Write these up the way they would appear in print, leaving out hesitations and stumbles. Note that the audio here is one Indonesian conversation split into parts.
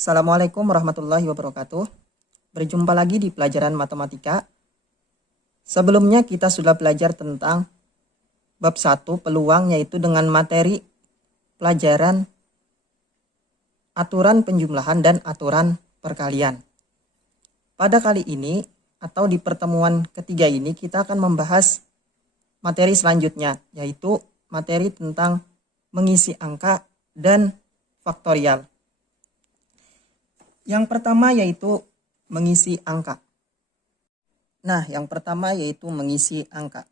Assalamualaikum warahmatullahi wabarakatuh. Berjumpa lagi di pelajaran matematika. Sebelumnya kita sudah belajar tentang bab 1 peluang, yaitu dengan materi pelajaran aturan penjumlahan dan aturan perkalian. Pada kali ini atau di pertemuan ketiga ini kita akan membahas materi selanjutnya, yaitu materi tentang mengisi angka dan faktorial. Yang pertama yaitu mengisi angka. Nah, yang pertama yaitu mengisi angka.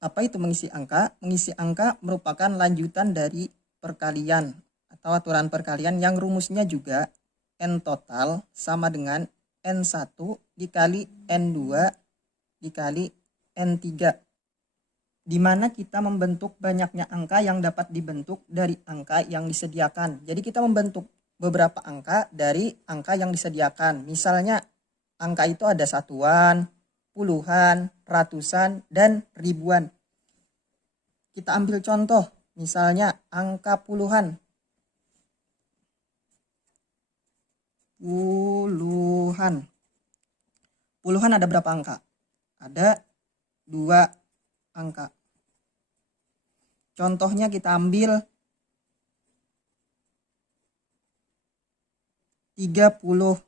Apa itu mengisi angka? Mengisi angka merupakan lanjutan dari perkalian atau aturan perkalian yang rumusnya juga N total sama dengan N1 dikali N2 dikali N3. Di mana kita membentuk banyaknya angka yang dapat dibentuk dari angka yang disediakan. Jadi kita membentuk beberapa angka dari angka yang disediakan. Misalnya angka itu ada satuan, puluhan, ratusan, dan ribuan. Kita ambil contoh, misalnya angka puluhan. Puluhan ada berapa angka? Ada 2 angka. Contohnya kita ambil 34.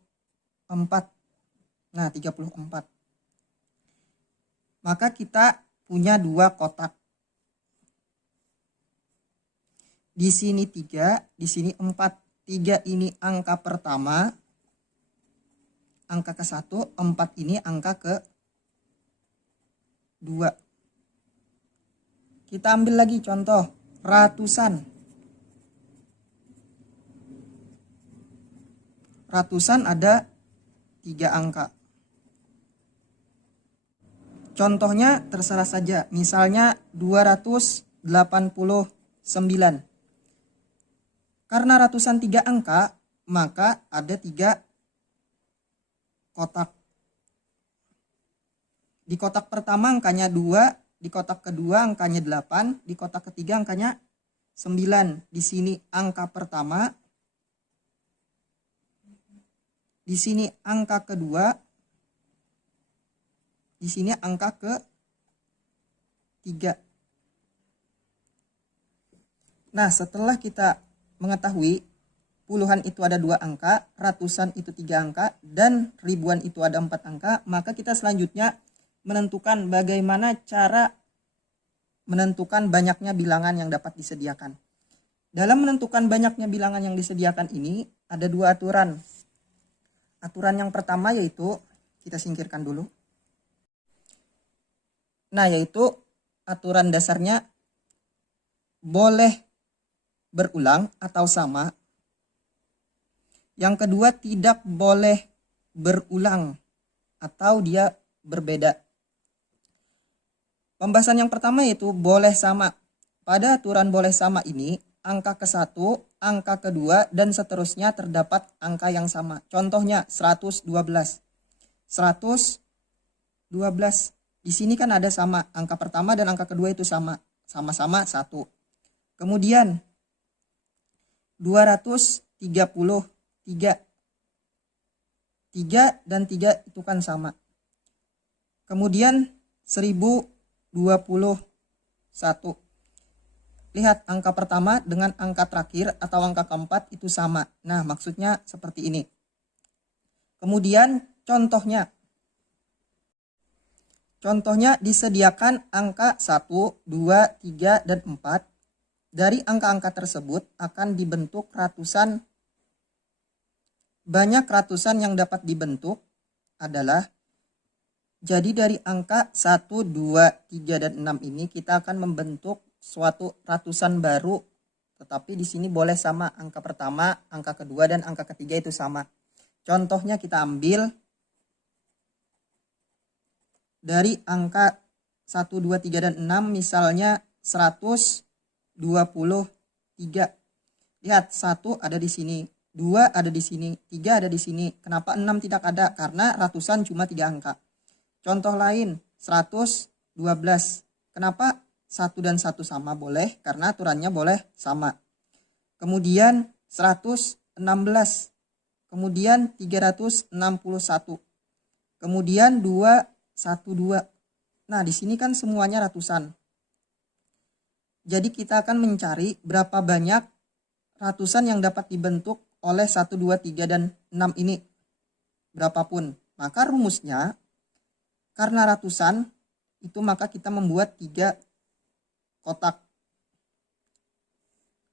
Nah, 34. Maka kita punya 2 kotak. Di sini 3, di sini 4. 3 ini angka pertama, angka ke-1, 4 ini angka ke-2. Kita ambil lagi contoh ratusan. Ratusan ada 3 angka. Contohnya terserah saja, misalnya 289. Karena ratusan 3 angka, maka ada 3 kotak. Di kotak pertama angkanya 2, di kotak kedua angkanya 8, di kotak ketiga angkanya 9. Di sini angka pertama, di sini angka kedua, di sini angka ke-3. Nah, setelah kita mengetahui puluhan itu ada 2 angka, ratusan itu 3 angka, dan ribuan itu ada 4 angka, maka kita selanjutnya menentukan bagaimana cara menentukan banyaknya bilangan yang dapat disediakan. Dalam menentukan banyaknya bilangan yang disediakan ini, ada 2 aturan. Aturan yang pertama yaitu, kita singkirkan dulu. Nah, yaitu aturan dasarnya boleh berulang atau sama. Yang kedua, tidak boleh berulang atau dia berbeda. Pembahasan yang pertama yaitu boleh sama. Pada aturan boleh sama ini, angka ke-1, angka kedua, dan seterusnya terdapat angka yang sama. Contohnya 112. 112. Di sini kan ada sama. Angka pertama dan angka kedua itu sama. Sama-sama 1. Kemudian 233. 3 dan 3 itu kan sama. Kemudian 1021. Lihat, angka pertama dengan angka terakhir atau angka keempat itu sama. Nah, maksudnya seperti ini. Kemudian contohnya disediakan angka 1, 2, 3, dan 4. Dari angka-angka tersebut akan dibentuk ratusan. Banyak ratusan yang dapat dibentuk adalah, jadi dari angka 1, 2, 3, dan 6 ini kita akan membentuk suatu ratusan baru, tetapi di sini boleh sama. Angka pertama, angka kedua, dan angka ketiga itu sama. Contohnya kita ambil dari angka 1, 2, 3, dan 6, misalnya 123. Lihat, 1 ada di sini, 2 ada di sini, 3 ada di sini. Kenapa 6 tidak ada? Karena ratusan cuma 3 angka. Contoh lain, 112. Kenapa 1 dan 1 sama? Boleh, karena aturannya boleh sama. Kemudian 116. kemudian 361, kemudian 212. Nah, di sini kan semuanya ratusan. Jadi kita akan mencari berapa banyak ratusan yang dapat dibentuk oleh 1, 2, 3, dan 6 ini. Berapapun. Maka rumusnya, karena ratusan, itu maka kita membuat 3 kotak.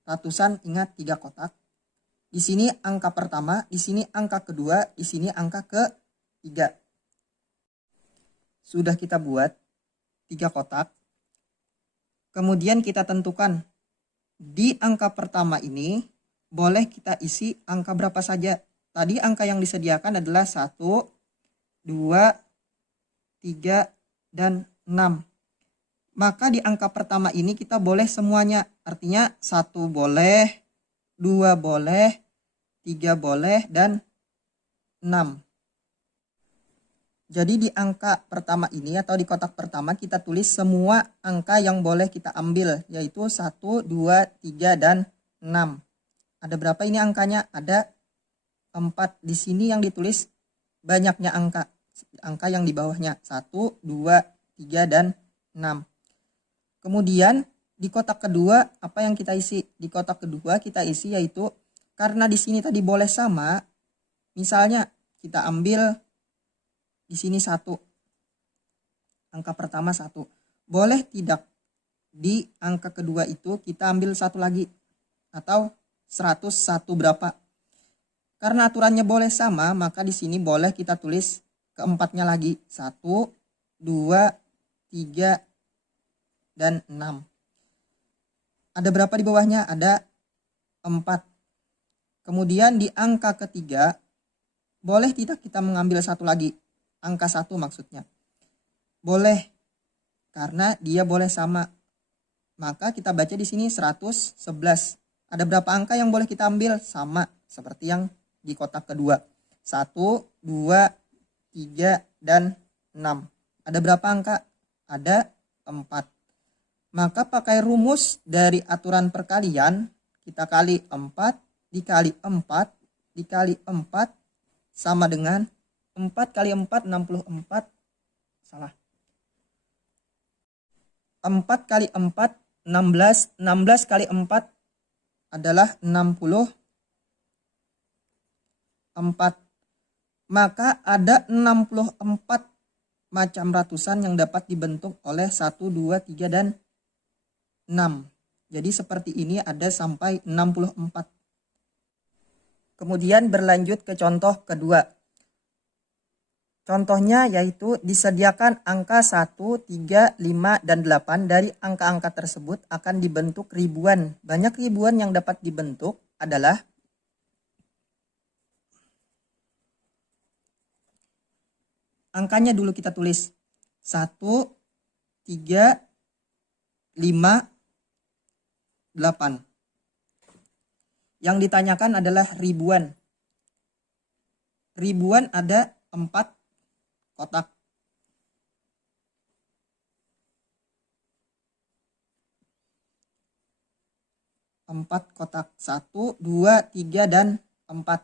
Ratusan, ingat 3 kotak. Di sini angka pertama, di sini angka kedua, di sini angka ketiga. Sudah kita buat 3 kotak. Kemudian kita tentukan di angka pertama ini boleh kita isi angka berapa saja. Tadi angka yang disediakan adalah 1, 2, 3, dan 6. Maka di angka pertama ini kita boleh semuanya. Artinya 1 boleh, 2 boleh, 3 boleh, dan 6. Jadi di angka pertama ini atau di kotak pertama kita tulis semua angka yang boleh kita ambil, yaitu 1, 2, 3, dan 6. Ada berapa ini angkanya? Ada 4. Di sini yang ditulis banyaknya angka. Angka yang di bawahnya 1, 2, 3, dan 6. Kemudian di kotak kedua apa yang kita isi? Di kotak kedua kita isi yaitu karena di sini tadi boleh sama, misalnya kita ambil di sini 1. Angka pertama 1. Boleh tidak di angka kedua itu kita ambil 1 lagi atau 101 berapa? Karena aturannya boleh sama, maka di sini boleh kita tulis keempatnya lagi 1, 2, 3, dan 6. Ada berapa di bawahnya? Ada 4. Kemudian di angka ketiga boleh tidak kita mengambil 1 lagi? Angka 1 maksudnya. Boleh. Karena dia boleh sama. Maka kita baca di sini 111. Ada berapa angka yang boleh kita ambil? Sama seperti yang di kotak kedua. 1, 2, 3, dan 6. Ada berapa angka? Ada 4. Maka pakai rumus dari aturan perkalian, kita kali 4 dikali 4 dikali 4 sama dengan 4 kali 4, 64. Salah. 4 kali 4, 16. 16 kali 4 adalah 64. Maka ada 64 macam ratusan yang dapat dibentuk oleh 1, 2, 3, dan 6. Jadi seperti ini ada sampai 64. Kemudian berlanjut ke contoh kedua. Contohnya yaitu disediakan angka 1, 3, 5, dan 8. Dari angka-angka tersebut akan dibentuk ribuan. Banyak ribuan yang dapat dibentuk adalah angkanya dulu kita tulis 1, 3, 5, 8. Yang ditanyakan adalah ribuan. Ribuan ada 4 kotak. Empat kotak. 1, 2, 3, dan 4.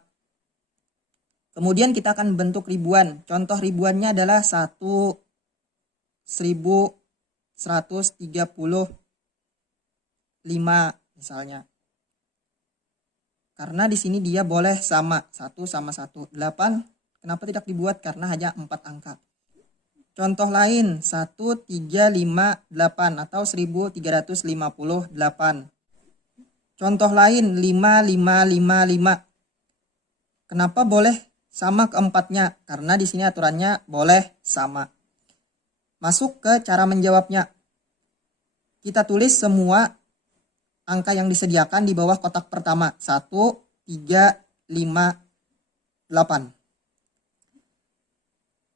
Kemudian kita akan bentuk ribuan. Contoh ribuannya adalah 1, 1000, 135 misalnya. Karena di sini dia boleh sama 1 sama 1. 8. Kenapa tidak dibuat? Karena hanya 4 angka. Contoh lain 1358 atau 1358. Contoh lain 5555. Kenapa boleh sama keempatnya? Karena di sini aturannya boleh sama. Masuk ke cara menjawabnya. Kita tulis semua angka yang disediakan di bawah kotak pertama. 1, 3, 5, 8.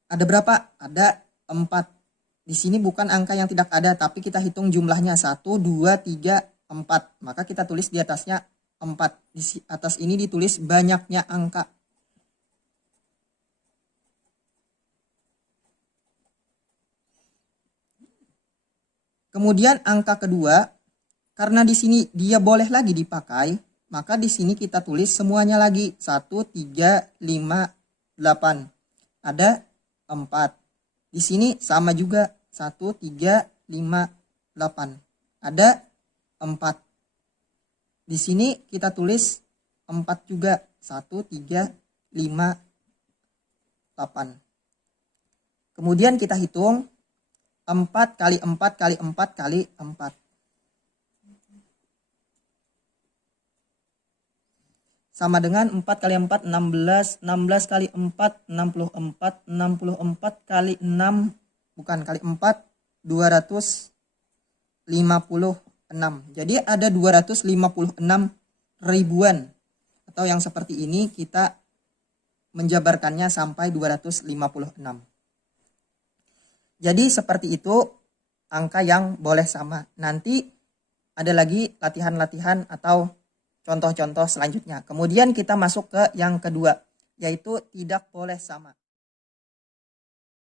Ada berapa? Ada 4. Di sini bukan angka yang tidak ada, tapi kita hitung jumlahnya 1, 2, 3, 4. Maka kita tulis di atasnya 4. Di atas ini ditulis banyaknya angka. Kemudian angka kedua, karena di sini dia boleh lagi dipakai, Maka di sini kita tulis semuanya lagi. 1, 3, 5, 8. Ada 4. Di sini sama juga. 1, 3, 5, 8. Ada 4. Di sini kita tulis 4 juga. 1, 3, 5, 8. Kemudian kita hitung 4 kali 4 kali 4 kali 4. Sama dengan 4 kali 4, 16. 16 kali 4, 64. 64 kali 6, bukan kali 4, 256. Jadi ada 256 ribuan. Atau yang seperti ini kita menjabarkannya sampai 256. Jadi seperti itu angka yang boleh sama. Nanti ada lagi latihan-latihan atau contoh-contoh selanjutnya. Kemudian kita masuk ke yang kedua, yaitu tidak boleh sama.